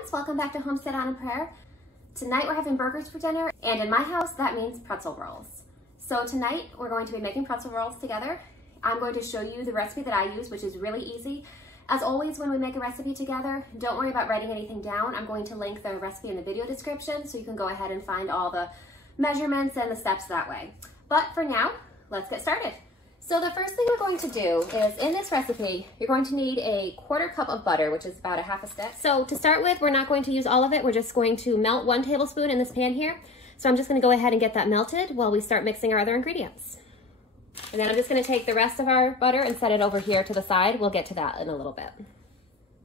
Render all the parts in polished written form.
friends, welcome back to Homestead on a Prayer. Tonight we're having burgers for dinner, and in my house that means pretzel rolls. So tonight we're going to be making pretzel rolls together. I'm going to show you the recipe that I use, which is really easy. As always, when we make a recipe together, don't worry about writing anything down. I'm going to link the recipe in the video description so you can go ahead and find all the measurements and the steps that way. But for now, let's get started. So the first thing we're going to do is, in this recipe, you're going to need a 1/4 cup of butter, which is about a 1/2 stick. So to start with, we're not going to use all of it. We're just going to melt 1 tablespoon in this pan here. So I'm just going to go ahead and get that melted while we start mixing our other ingredients. And then I'm just going to take the rest of our butter and set it over here to the side. We'll get to that in a little bit.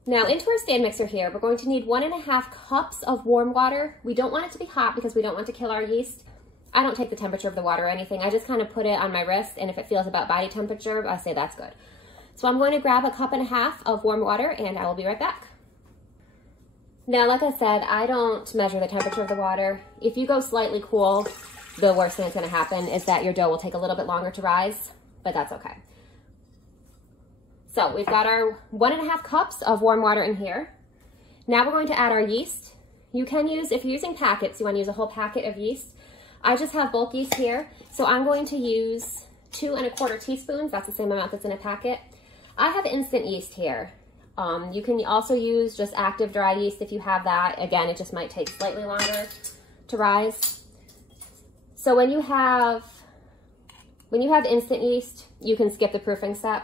Now into our stand mixer here, we're going to need 1½ cups of warm water. We don't want it to be hot because we don't want to kill our yeast. I don't take the temperature of the water or anything. I just kind of put it on my wrist, and if it feels about body temperature, I say that's good. So I'm going to grab 1½ cups of warm water, and I will be right back. Now, like I said, I don't measure the temperature of the water. If you go slightly cool, the worst thing that's going to happen is that your dough will take a little bit longer to rise, but that's okay. So we've got our 1½ cups of warm water in here. Now we're going to add our yeast. You can use, if you're using packets, you want to use a whole packet of yeast. I just have bulk yeast here, so I'm going to use 2 1/4 teaspoons. That's the same amount that's in a packet. I have instant yeast here. You can also use just active dry yeast if you have that. Again, it just might take slightly longer to rise. So when you have instant yeast, you can skip the proofing step.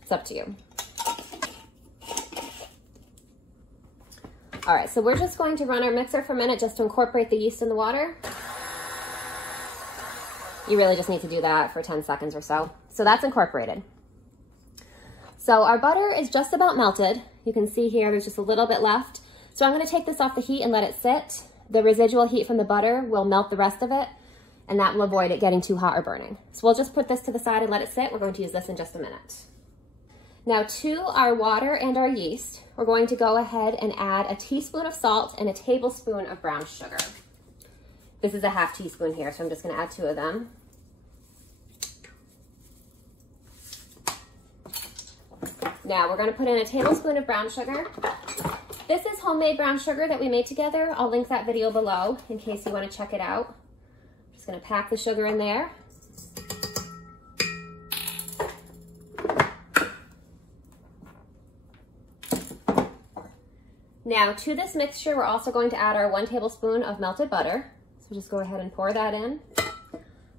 It's up to you. All right, so we're just going to run our mixer for a minute just to incorporate the yeast in the water. You really just need to do that for 10 seconds or so. So that's incorporated. So our butter is just about melted. You can see here there's just a little bit left. So I'm going to take this off the heat and let it sit. The residual heat from the butter will melt the rest of it, and that will avoid it getting too hot or burning. So we'll just put this to the side and let it sit. We're going to use this in just a minute. Now to our water and our yeast, we're going to go ahead and add a teaspoon of salt and a tablespoon of brown sugar. This is a 1/2 teaspoon here, so I'm just going to add 2 of them. Now we're going to put in a tablespoon of brown sugar. This is homemade brown sugar that we made together. I'll link that video below in case you want to check it out. I'm just going to pack the sugar in there. Now to this mixture, we're also going to add our 1 tablespoon of melted butter. So just go ahead and pour that in.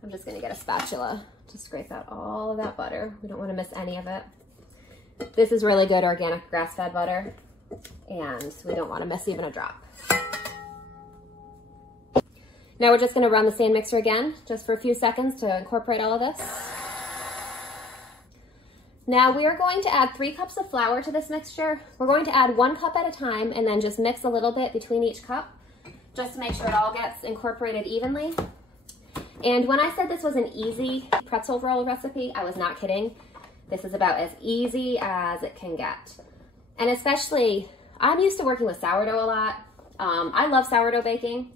I'm just going to get a spatula to scrape out all of that butter. We don't want to miss any of it. This is really good organic grass-fed butter, and we don't want to miss even a drop. Now we're just going to run the stand mixer again, just for a few seconds to incorporate all of this. Now we are going to add 3 cups of flour to this mixture. We're going to add 1 cup at a time and then just mix a little bit between each cup, just to make sure it all gets incorporated evenly. And when I said this was an easy pretzel roll recipe, I was not kidding. This is about as easy as it can get. And especially, I'm used to working with sourdough a lot. I love sourdough baking,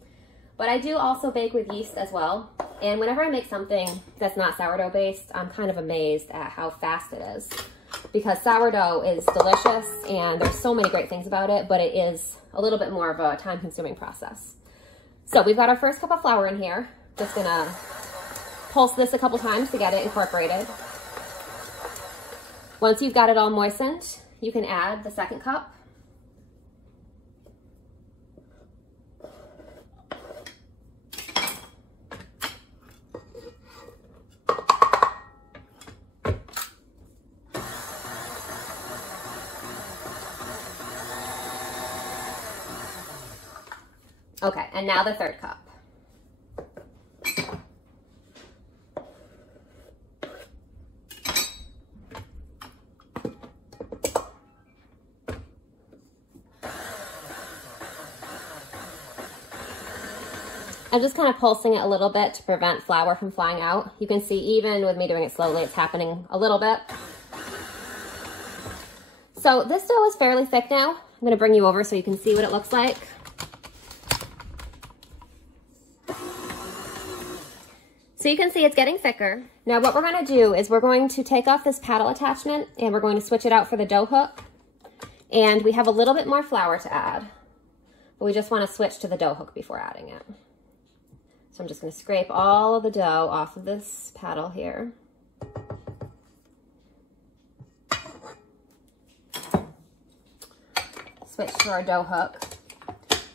but I do also bake with yeast as well. And whenever I make something that's not sourdough based, I'm kind of amazed at how fast it is. Because sourdough is delicious and there's so many great things about it, but it is a little bit more of a time-consuming process. So we've got our first cup of flour in here. Just gonna pulse this a couple times to get it incorporated. Once you've got it all moistened, you can add the 2nd cup. Okay, and now the 3rd cup. I'm just kind of pulsing it a little bit to prevent flour from flying out. You can see even with me doing it slowly, it's happening a little bit. So this dough is fairly thick now. I'm going to bring you over so you can see what it looks like. So you can see it's getting thicker. Now what we're going to do is we're going to take off this paddle attachment and we're going to switch it out for the dough hook. And we have a little bit more flour to add, but we just want to switch to the dough hook before adding it. So I'm just going to scrape all of the dough off of this paddle here. Switch to our dough hook.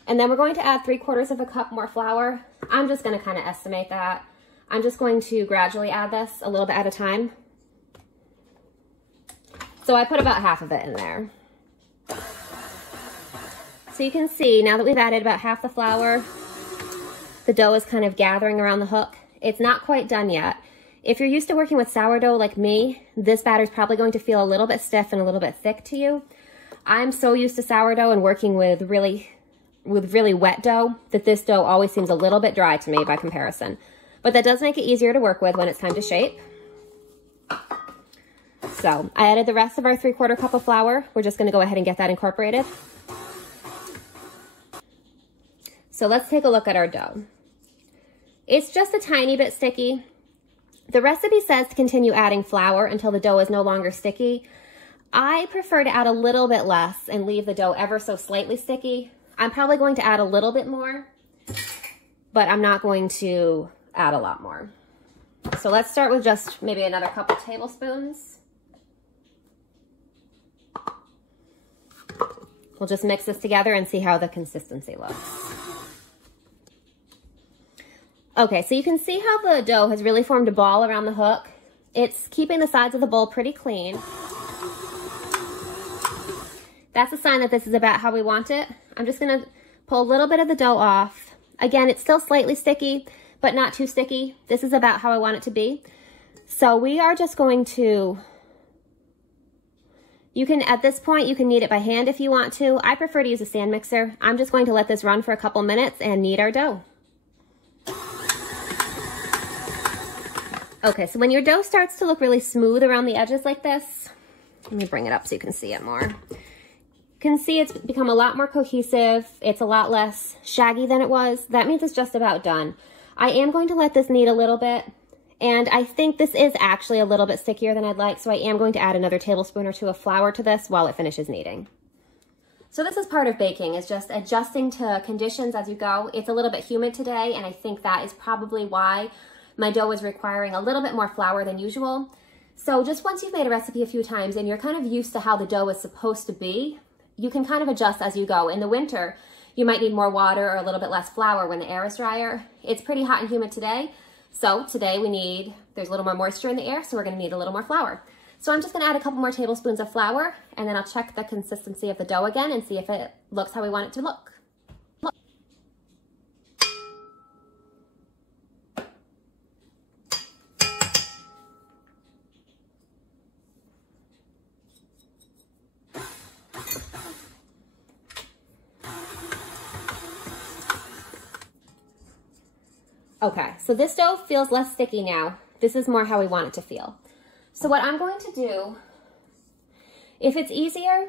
And then we're going to add 3/4 cup more flour. I'm just going to kind of estimate that. I'm just going to gradually add this a little bit at a time. So I put about half of it in there. So you can see now that we've added about half the flour, the dough is kind of gathering around the hook. It's not quite done yet. If you're used to working with sourdough like me, this batter is probably going to feel a little bit stiff and a little bit thick to you. I'm so used to sourdough and working with really wet dough that this dough always seems a little bit dry to me by comparison. But that does make it easier to work with when it's time to shape. So I added the rest of our 3/4 cup of flour. We're just going to go ahead and get that incorporated. So let's take a look at our dough. It's just a tiny bit sticky. The recipe says to continue adding flour until the dough is no longer sticky. I prefer to add a little bit less and leave the dough ever so slightly sticky. I'm probably going to add a little bit more, but I'm not going to add a lot more. So let's start with just maybe another couple tablespoons. We'll just mix this together and see how the consistency looks. Okay, so you can see how the dough has really formed a ball around the hook. It's keeping the sides of the bowl pretty clean. That's a sign that this is about how we want it. I'm just gonna pull a little bit of the dough off. Again, it's still slightly sticky, but not too sticky. This is about how I want it to be. So we are just going to, at this point, you can knead it by hand if you want to. I prefer to use a stand mixer. I'm just going to let this run for a couple minutes and knead our dough. Okay, so when your dough starts to look really smooth around the edges like this, let me bring it up so you can see it more. You can see it's become a lot more cohesive. It's a lot less shaggy than it was. That means it's just about done. I am going to let this knead a little bit, and I think this is actually a little bit stickier than I'd like, so I am going to add another tablespoon or two of flour to this while it finishes kneading. So this is part of baking, is just adjusting to conditions as you go. It's a little bit humid today, and I think that is probably why my dough is requiring a little bit more flour than usual. So just once you've made a recipe a few times and you're kind of used to how the dough is supposed to be, you can kind of adjust as you go. In the winter, you might need more water or a little bit less flour when the air is drier. It's pretty hot and humid today. So today there's a little more moisture in the air, so we're gonna need a little more flour. So I'm just gonna add a couple more tablespoons of flour, and then I'll check the consistency of the dough again and see if it looks how we want it to look. Okay, so this dough feels less sticky now. This is more how we want it to feel. So what I'm going to do, if it's easier,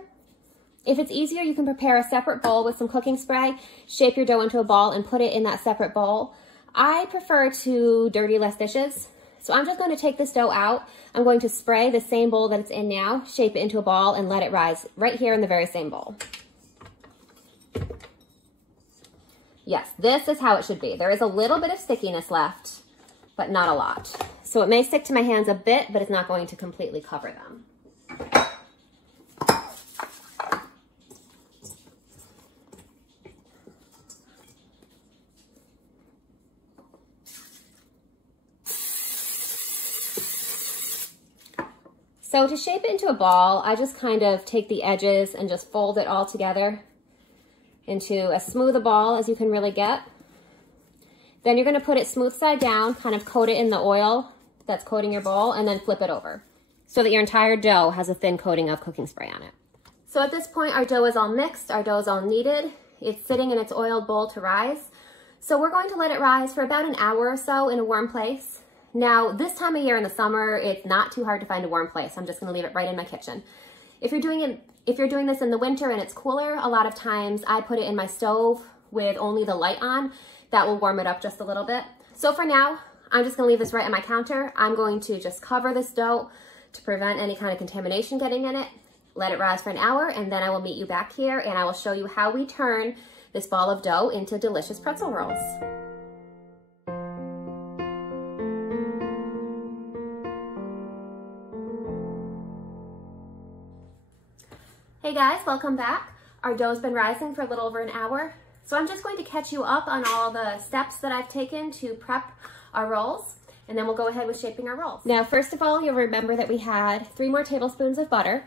you can prepare a separate bowl with some cooking spray, shape your dough into a ball and put it in that separate bowl. I prefer to dirty less dishes. So I'm just going to take this dough out. I'm going to spray the same bowl that it's in now, shape it into a ball, and let it rise right here in the very same bowl. Yes, this is how it should be. There is a little bit of stickiness left, but not a lot. So it may stick to my hands a bit, but it's not going to completely cover them. So to shape it into a ball, I just kind of take the edges and just fold it all together into as smooth a ball as you can really get. Then you're gonna put it smooth side down, kind of coat it in the oil that's coating your bowl, and then flip it over so that your entire dough has a thin coating of cooking spray on it. So at this point, our dough is all mixed, our dough is all kneaded. It's sitting in its oiled bowl to rise. So we're going to let it rise for about an hour or so in a warm place. Now, this time of year in the summer, it's not too hard to find a warm place. I'm just gonna leave it right in my kitchen. If you're doing this in the winter and it's cooler, a lot of times I put it in my stove with only the light on. That will warm it up just a little bit. So for now, I'm just gonna leave this right on my counter. I'm going to just cover this dough to prevent any kind of contamination getting in it. let it rise for an hour, and then I will meet you back here and I will show you how we turn this ball of dough into delicious pretzel rolls. Hey guys, welcome back. Our dough's been rising for a little over an hour. So I'm just going to catch you up on all the steps that I've taken to prep our rolls, and then we'll go ahead with shaping our rolls. Now, first of all, you'll remember that we had 3 more tablespoons of butter.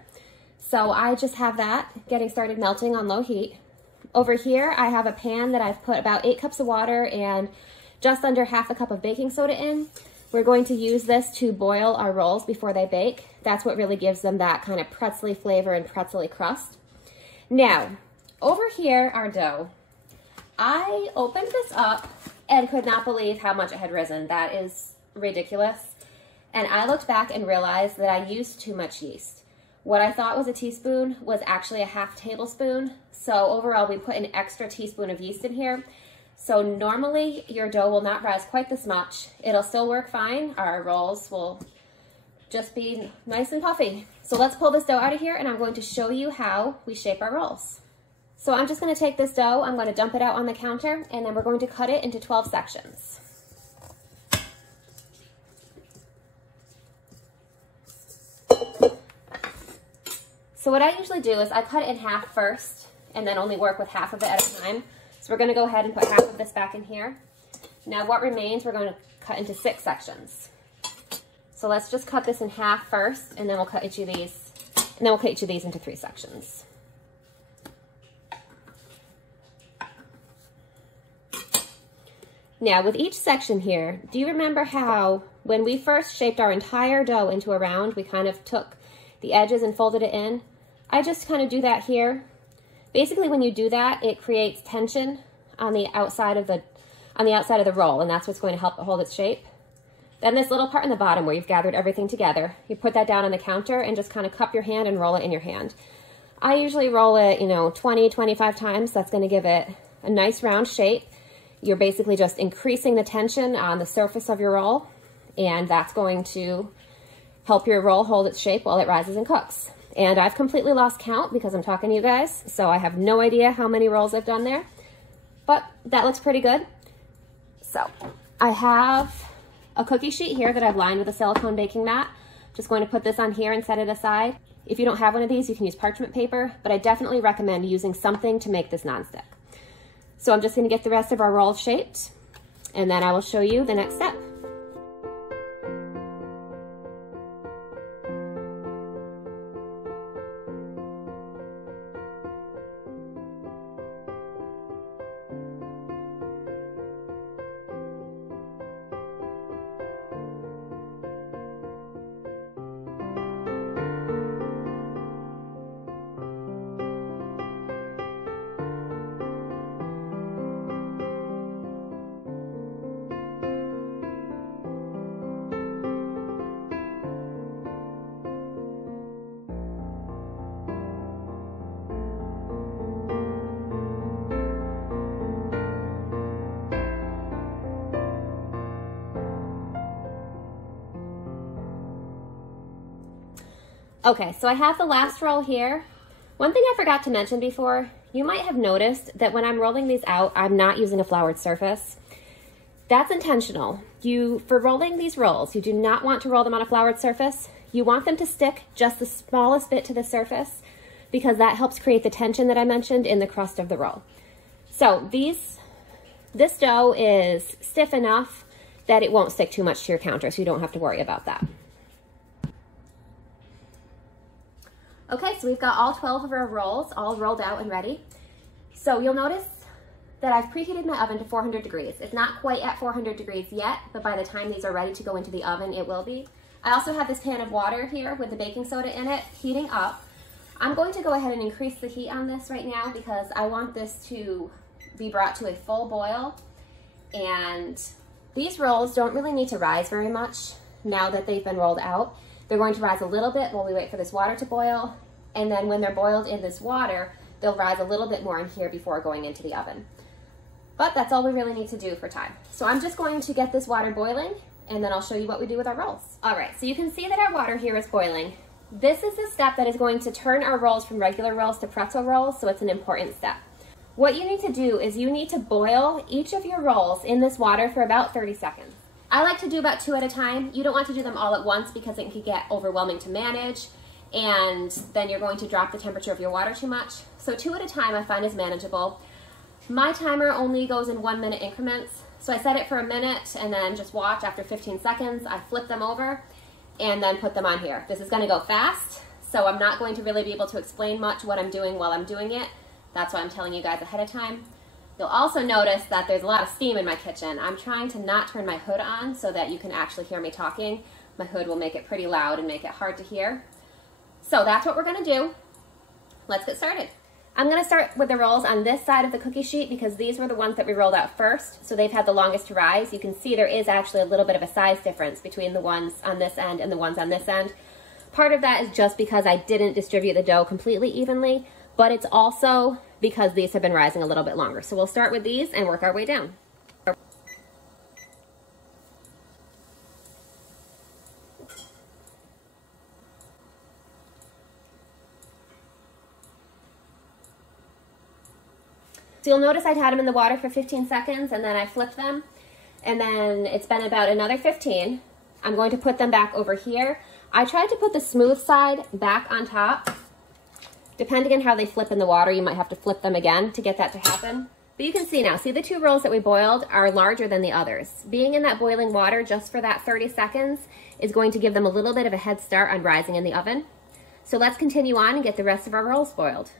So I just have that getting started melting on low heat. Over here, I have a pan that I've put about 8 cups of water and just under half a cup of baking soda in. We're going to use this to boil our rolls before they bake. That's what really gives them that kind of pretzely flavor and pretzely crust. Now, over here, our dough. I opened this up and could not believe how much it had risen. That is ridiculous. And I looked back and realized that I used too much yeast. What I thought was a teaspoon was actually a half tablespoon. So overall, we put an extra teaspoon of yeast in here. So normally your dough will not rise quite this much. It'll still work fine. Our rolls will just be nice and puffy. So let's pull this dough out of here and I'm going to show you how we shape our rolls. So I'm just going to take this dough, I'm going to dump it out on the counter, and then we're going to cut it into 12 sections. So what I usually do is I cut it in half first, and then only work with half of it at a time. So we're going to go ahead and put half of this back in here. Now what remains, we're going to cut into 6 sections. So let's just cut this in half first, and then we'll cut each of these, into 3 sections. Now, with each section here, do you remember how when we first shaped our entire dough into a round, we kind of took the edges and folded it in? I just kind of do that here. Basically, when you do that, it creates tension on the outside of the roll, and that's what's going to help it hold its shape. Then this little part in the bottom where you've gathered everything together, you put that down on the counter and just kind of cup your hand and roll it in your hand. I usually roll it, 20, 25 times. That's going to give it a nice round shape. You're basically just increasing the tension on the surface of your roll, and that's going to help your roll hold its shape while it rises and cooks. And I've completely lost count because I'm talking to you guys, so I have no idea how many rolls I've done there, but that looks pretty good. So I have a cookie sheet here that I've lined with a silicone baking mat. Just going to put this on here and set it aside. If you don't have one of these, you can use parchment paper, but I definitely recommend using something to make this nonstick. So I'm just going to get the rest of our rolls shaped, and then I will show you the next step. Okay, so I have the last roll here. One thing I forgot to mention before, you might have noticed that when I'm rolling these out, I'm not using a floured surface. That's intentional. For rolling these rolls, you do not want to roll them on a floured surface. You want them to stick just the smallest bit to the surface because that helps create the tension that I mentioned in the crust of the roll. So this dough is stiff enough that it won't stick too much to your counter, so you don't have to worry about that. Okay, so we've got all 12 of our rolls all rolled out and ready. So you'll notice that I've preheated my oven to 400 degrees. It's not quite at 400 degrees yet, but by the time these are ready to go into the oven, it will be. I also have this pan of water here with the baking soda in it, heating up. I'm going to go ahead and increase the heat on this right now because I want this to be brought to a full boil. And these rolls don't really need to rise very much now that they've been rolled out. They're going to rise a little bit while we wait for this water to boil. And then when they're boiled in this water, they'll rise a little bit more in here before going into the oven. But that's all we really need to do for time. So I'm just going to get this water boiling and then I'll show you what we do with our rolls. All right, so you can see that our water here is boiling. This is the step that is going to turn our rolls from regular rolls to pretzel rolls, so it's an important step. What you need to do is you need to boil each of your rolls in this water for about 30 seconds. I like to do about 2 at a time. You don't want to do them all at once because it can get overwhelming to manage, and then you're going to drop the temperature of your water too much. So 2 at a time I find is manageable. My timer only goes in 1-minute increments, so I set it for a minute and then just watch. After 15 seconds, I flip them over and then put them on here. This is gonna go fast, so I'm not going to really be able to explain much what I'm doing while I'm doing it. That's why I'm telling you guys ahead of time. You'll also notice that there's a lot of steam in my kitchen. I'm trying to not turn my hood on so that you can actually hear me talking. My hood will make it pretty loud and make it hard to hear. So that's what we're gonna do. Let's get started. I'm gonna start with the rolls on this side of the cookie sheet because these were the ones that we rolled out first, so they've had the longest to rise. You can see there is actually a little bit of a size difference between the ones on this end and the ones on this end. Part of that is just because I didn't distribute the dough completely evenly, but it's also because these have been rising a little bit longer. So we'll start with these and work our way down. So you'll notice I'd had them in the water for 15 seconds and then I flipped them, and then it's been about another 15. I'm going to put them back over here. I tried to put the smooth side back on top. Depending on how they flip in the water, you might have to flip them again to get that to happen. But you can see now, see the 2 rolls that we boiled are larger than the others. Being in that boiling water just for that 30 seconds is going to give them a little bit of a head start on rising in the oven. So let's continue on and get the rest of our rolls boiled.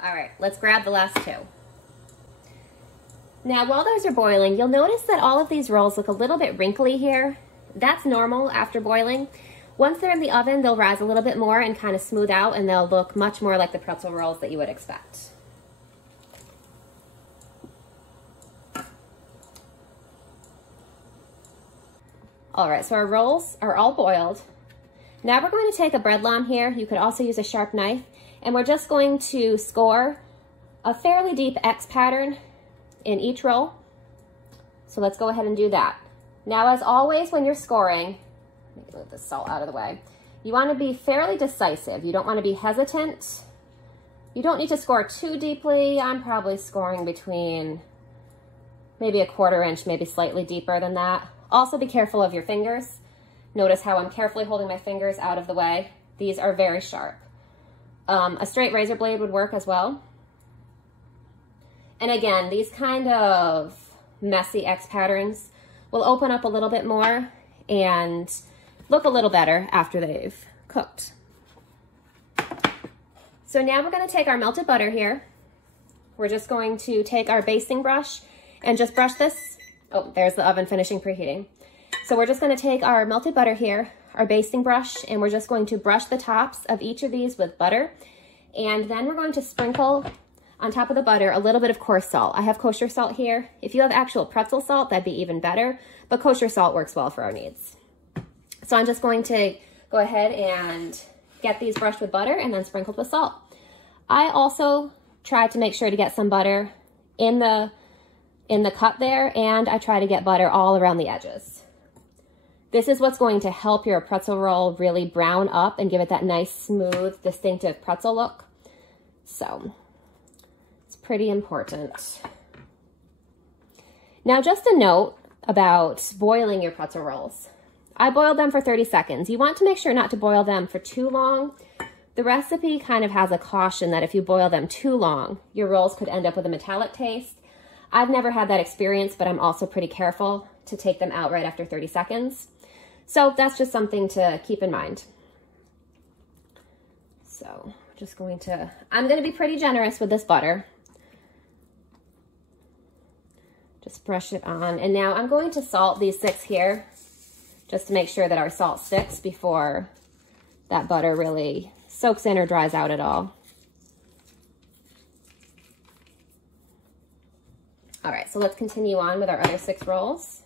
All right, let's grab the last 2. Now, while those are boiling, you'll notice that all of these rolls look a little bit wrinkly here. That's normal after boiling. Once they're in the oven, they'll rise a little bit more and kind of smooth out, and they'll look much more like the pretzel rolls that you would expect. All right, so our rolls are all boiled. Now we're going to take a bread lawn here. You could also use a sharp knife. And we're just going to score a fairly deep X pattern in each roll. So let's go ahead and do that. Now, as always, when you're scoring, let me move the salt out of the way, you want to be fairly decisive. You don't want to be hesitant. You don't need to score too deeply. I'm probably scoring between maybe 1/4 inch, maybe slightly deeper than that. Also, be careful of your fingers. Notice how I'm carefully holding my fingers out of the way. These are very sharp. A straight razor blade would work as well. And again, these kind of messy X patterns will open up a little bit more and look a little better after they've cooked. So now we're going to take our melted butter here. We're just going to take our basting brush and just brush this. Oh, there's the oven finishing preheating. So we're just going to take our melted butter here, our basting brush, and we're just going to brush the tops of each of these with butter. And then we're going to sprinkle on top of the butter a little bit of coarse salt. I have kosher salt here. If you have actual pretzel salt, that'd be even better, but kosher salt works well for our needs. So I'm just going to go ahead and get these brushed with butter and then sprinkled with salt. I also tried to make sure to get some butter in the cut there, and I try to get butter all around the edges. This is what's going to help your pretzel roll really brown up and give it that nice, smooth, distinctive pretzel look. So it's pretty important. Now, just a note about boiling your pretzel rolls. I boiled them for 30 seconds. You want to make sure not to boil them for too long. The recipe kind of has a caution that if you boil them too long, your rolls could end up with a metallic taste. I've never had that experience, but I'm also pretty careful to take them out right after 30 seconds. So that's just something to keep in mind. So I'm going to be pretty generous with this butter. Just brush it on. And now I'm going to salt these 6 here just to make sure that our salt sticks before that butter really soaks in or dries out at all. All right, so let's continue on with our other 6 rolls.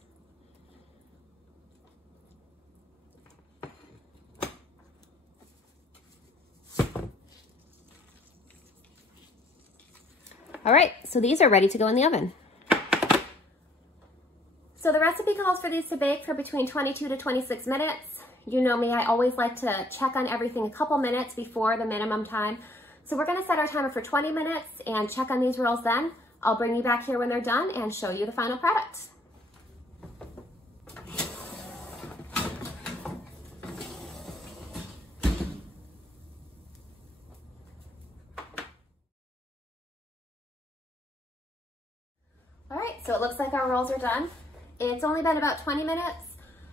All right, so these are ready to go in the oven. So the recipe calls for these to bake for between 22 to 26 minutes. You know me, I always like to check on everything a couple minutes before the minimum time. So we're gonna set our timer for 20 minutes and check on these rolls then. I'll bring you back here when they're done and show you the final product. All right, so it looks like our rolls are done. It's only been about 20 minutes.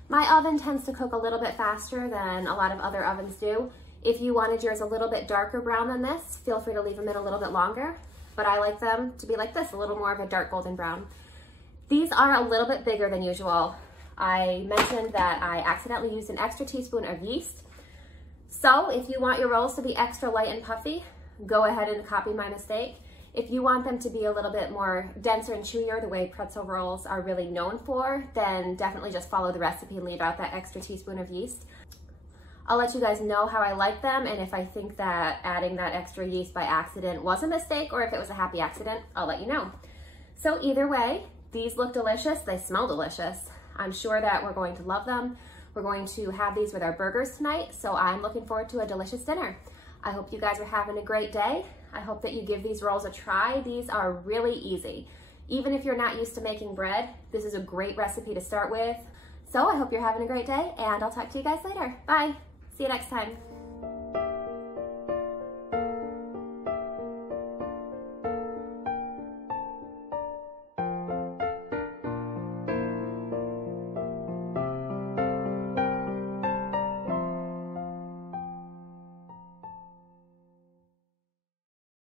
My oven tends to cook a little bit faster than a lot of other ovens do. If you wanted yours a little bit darker brown than this, feel free to leave them in a little bit longer, but I like them to be like this, a little more of a dark golden brown. These are a little bit bigger than usual. I mentioned that I accidentally used an extra teaspoon of yeast. So if you want your rolls to be extra light and puffy, go ahead and copy my mistake. If you want them to be a little bit more denser and chewier, the way pretzel rolls are really known for, then definitely just follow the recipe and leave out that extra teaspoon of yeast. I'll let you guys know how I like them, and if I think that adding that extra yeast by accident was a mistake or if it was a happy accident, I'll let you know. So either way, these look delicious, they smell delicious. I'm sure that we're going to love them. We're going to have these with our burgers tonight, so I'm looking forward to a delicious dinner. I hope you guys are having a great day. I hope that you give these rolls a try. These are really easy. Even if you're not used to making bread, this is a great recipe to start with. So I hope you're having a great day, and I'll talk to you guys later. Bye. See you next time.